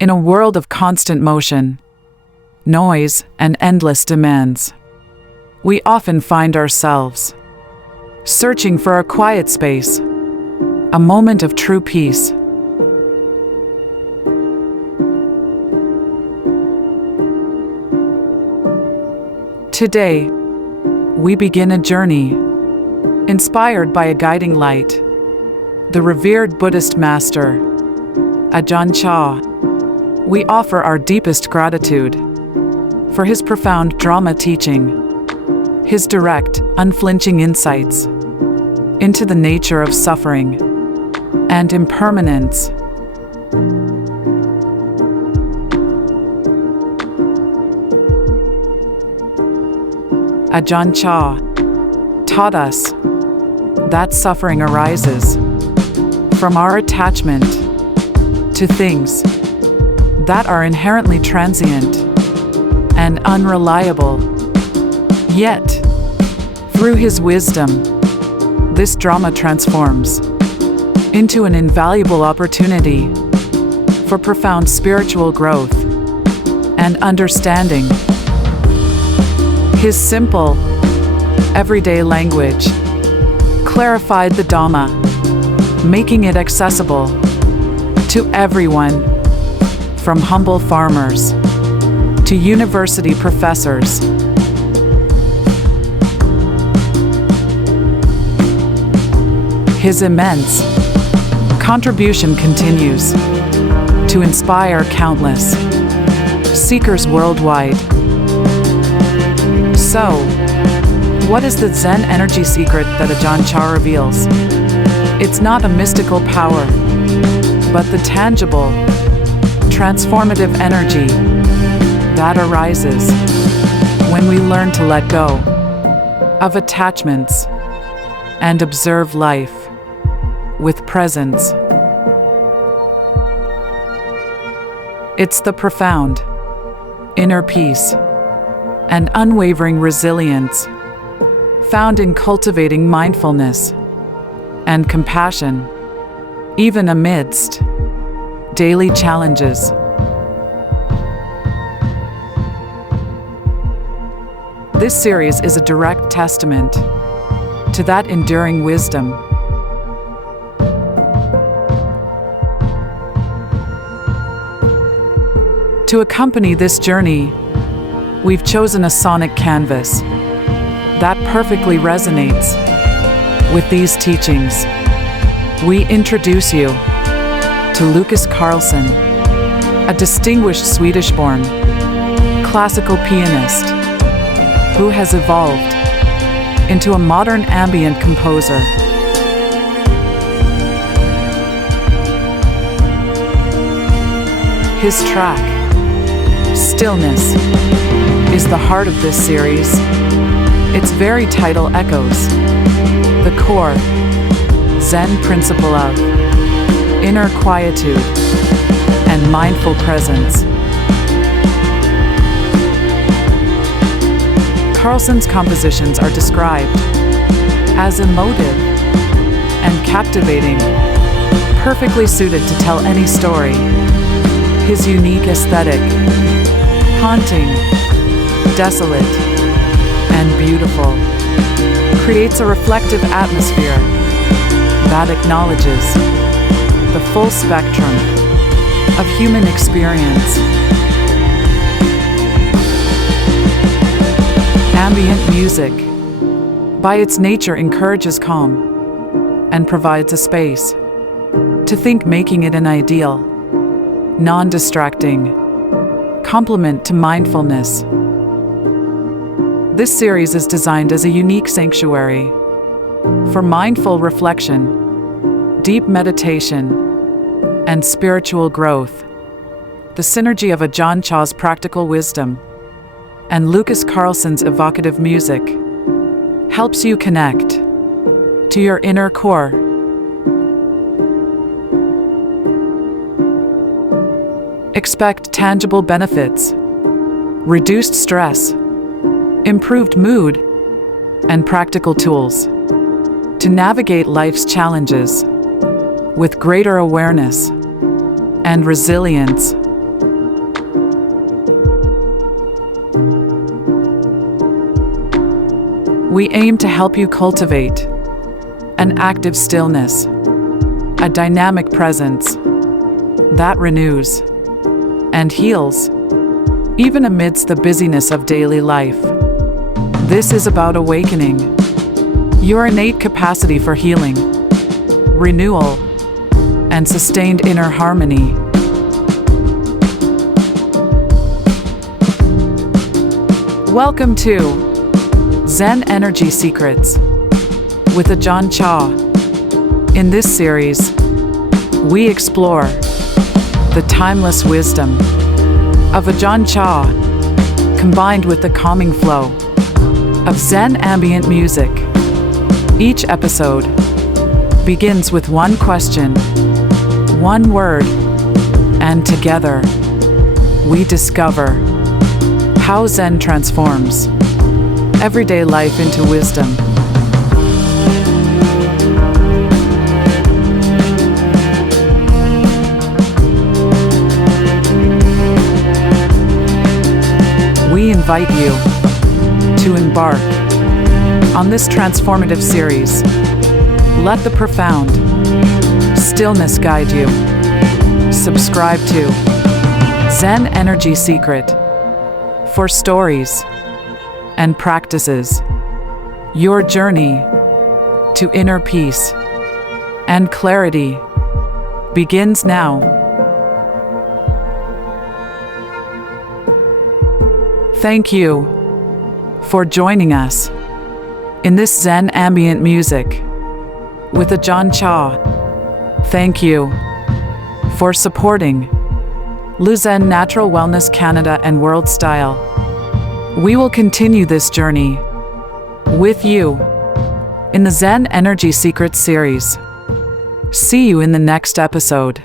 In a world of constant motion, noise, and endless demands, we often find ourselves searching for a quiet space, a moment of true peace. Today, we begin a journey inspired by a guiding light, the revered Buddhist master, Ajahn Chah. We offer our deepest gratitude for his profound Dharma teaching, his direct, unflinching insights into the nature of suffering and impermanence. Ajahn Chah taught us that suffering arises from our attachment to things that are inherently transient and unreliable. Yet, through his wisdom, this drama transforms into an invaluable opportunity for profound spiritual growth and understanding. His simple, everyday language clarified the Dhamma, making it accessible to everyone, from humble farmers to university professors. His immense contribution continues to inspire countless seekers worldwide. So, what is the Zen Energy Secret that Ajahn Chah reveals? It's not a mystical power, but the tangible, transformative energy that arises when we learn to let go of attachments and observe life with presence. It's the profound inner peace and unwavering resilience found in cultivating mindfulness and compassion, even amidst daily challenges. This series is a direct testament to that enduring wisdom. To accompany this journey, we've chosen a sonic canvas that perfectly resonates with these teachings. We introduce you to Lucas Carlson, a distinguished Swedish-born classical pianist who has evolved into a modern ambient composer. His track, Stillness, is the heart of this series. Its very title echoes the core Zen principle of inner quietude and mindful presence. Carlson's compositions are described as emotive and captivating, perfectly suited to tell any story. His unique aesthetic, haunting, desolate, and beautiful, creates a reflective atmosphere that acknowledges the full spectrum of human experience. Ambient music, by its nature, encourages calm and provides a space to think, making it an ideal, non-distracting complement to mindfulness. This series is designed as a unique sanctuary for mindful reflection, deep meditation, and spiritual growth. The synergy of Ajahn Chah's practical wisdom and Lucas Carlson's evocative music helps you connect to your inner core. Expect tangible benefits, reduced stress, improved mood, and practical tools to navigate life's challenges with greater awareness and resilience. We aim to help you cultivate an active stillness, a dynamic presence that renews and heals, even amidst the busyness of daily life. This is about awakening your innate capacity for healing, renewal, and sustained inner harmony. Welcome to Zen Energy Secrets with Ajahn Chah. In this series, we explore the timeless wisdom of Ajahn Chah, combined with the calming flow of Zen Ambient music. Each episode begins with one question, one word, and together we discover how Zen transforms everyday life into wisdom. We invite you to embark on this transformative series. Let the profound stillness guide you. Subscribe to Zen Energy Secret for stories and practices. Your journey to inner peace and clarity begins now. Thank you for joining us in this Zen Ambient music with Ajahn Chah. Thank you for supporting Zen Natural Wellness Canada and World Style. We will continue this journey with you in the Zen Energy Secrets series. See you in the next episode.